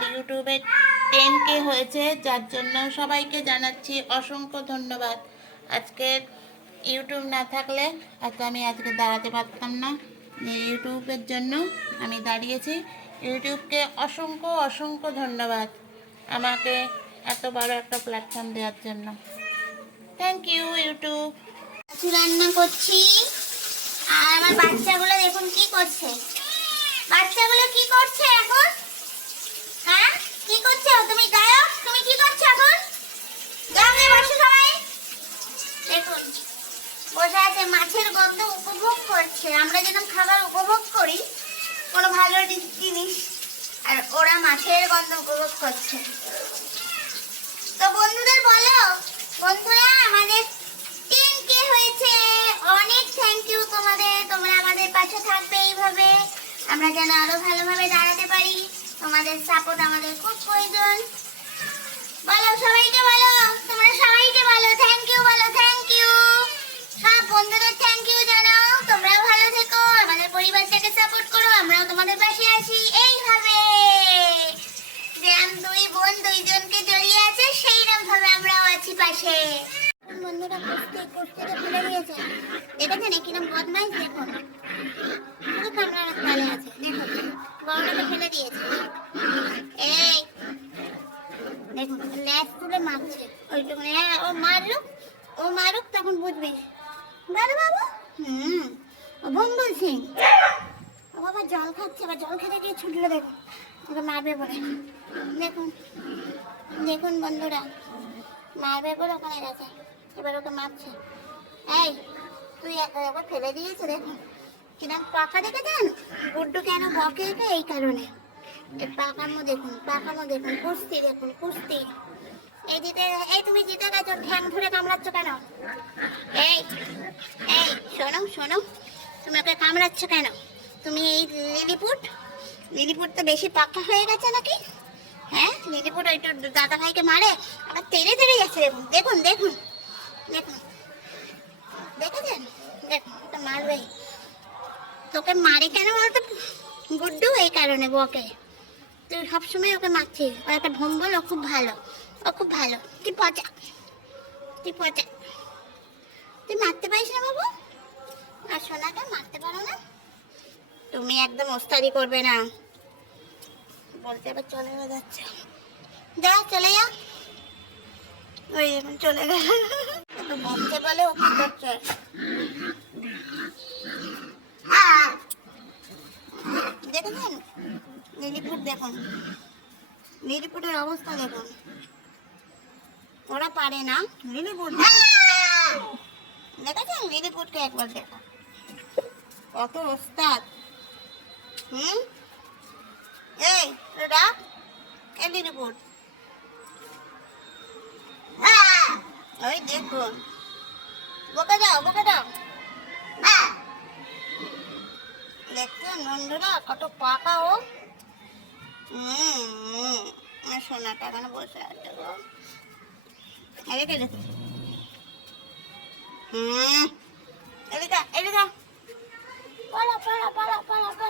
আমার ইউটিউবে 10K হয়েছে, যার জন্য সবাইকে জানাচ্ছি অসংখ্য ধন্যবাদ। আজকে ইউটিউব না থাকলে আমি আজকে দাঁড়াতে পারতাম না। ইউটিউবের জন্য আমি দাঁড়িয়েছি। ইউটিউবকে অসংখ্য অসংখ্য ধন্যবাদ আমাকে এত বড় একটা প্ল্যাটফর্ম দেওয়ার জন্য। Thank you YouTube. রান্না করছি আর আমার বাচ্চাগুলো দেখুন কি করছে। বাচ্চাগুলো কি করছে এখন? হ্যাঁ, কি করছো তুমি? গায়ক, তুমি কি করছো এখন? গায়ে বসে সবাই দেখুন বসে আছে, মাছের গন্ধ উপভোগ করছে। আমরা যেরকম খাবার উপভোগ করি কোনো ভালো জিনিস, আর ওরা মাছের গন্ধ উপভোগ করছে। তো বন্ধুদের বলো, বন্ধুরা আমাদের 10K হয়েছে, অনেক থ্যাংক ইউ তোমাদের। তোমরা আমাদের পাশে থাকবে এইভাবে, আমরা যেন আরো ভালোভাবে দাঁড়াতে পারি। তোমাদের সাপোর্ট আমাদের খুব প্রয়োজন। বলো সবাইকে, বলো তোমরা সবাইকে বলো থ্যাংক ইউ, বলো থ্যাংক ইউ। সব বন্ধুদের থ্যাংক ইউ জানাও। তোমরাও ভালো থেকো, আমাদের পরিবারটাকে সাপোর্ট করো, আমরাও তোমাদের পাশে আছি এইভাবে। যেরকম দুই বোন দুইজনকে জড়িয়ে আছে সেইরকম ভাবে আমরাও আছি পাশে। বন্ধুরা কুস্তি ফেলে দিয়েছে, দেখেছেন কিরকম বদমাইশ। দেখুন শুধু ক্যামেরার তালে আছে, দেখুন বড়টাকে ফেলে দিয়েছে। এই দেখুন ল্যাস তুলে মারছে ওইটুকু। হ্যাঁ, ও মারুক তখন বুঝবি। দাদা বাবু ও বম্বল সিং, ও বাবা জল খাচ্ছে, আবার জল খেতে গিয়ে ছুটলো। দেখুন ওকে মারবে বলে, দেখুন দেখুন বন্ধুরা মারবে বলে ওখানে গেছে, এবার ওকে মারছে। এই তুই একবার ফেলে দিয়েছে। দেখুন কিরম পাকা, দেখেছেন গুড্ডু কেন বকে এটা এই কারণে। এর পাকামো দেখুন, পাকামো দেখুন, কুস্তি দেখুন কুস্তি। এই তুমি জিতে গেছো, ঠ্যাং ধরে কামড়াচ্ছ কেন? এই এই শোনো শোনো, তুমি ওকে কামড়াচ্ছ কেন? তুমি এই লিলিপুট তো বেশি পাকা হয়ে গেছে নাকি? হ্যাঁ, লিলিপুট ওই দাদা ভাইকে মারে আবার তেড়ে তেড়ে যাচ্ছে। দেখুন দেখুন দেখুন দেখুন, দেখেছেন? দেখুন ওটা মারবেই। তোকে মারে কেন বলতো গুড্ডু? এই কারণে বকে। তুই সবসময় ওকে মারছিস। ও একটা ভম্বল, ও খুব ভালো, ও খুব ভালো। তুই পচা, তুই পচা, তুই মারতে পারিস না বাবু। আর সোনাটা মারতে পারো না তুমি, একদম ওস্তাদি করবে না বলতে। আবার চলে যাচ্ছে, যা চলে যা। ওই এখন চলে গেল, বলতে বলে ও কি করছে। দেখেছেন লিলিপুট, দেখুন লিলিপুটের অবস্থা দেখুন। ওরা পারে না, লিলিপুট দেখেছেন? লিলিপুটকে একবার দেখো কত ওস্তাদ। এই ডাক, এ লিলিপুট, ওই দেখুন বকে দাও, বকে দাও। দেখছেন বন্ধুরা কত পাকা ও। সোনাটা এখানে বসে আছে গো। এদিকে এদিকে এদিকে, পালা পালা পালা পালা পালা।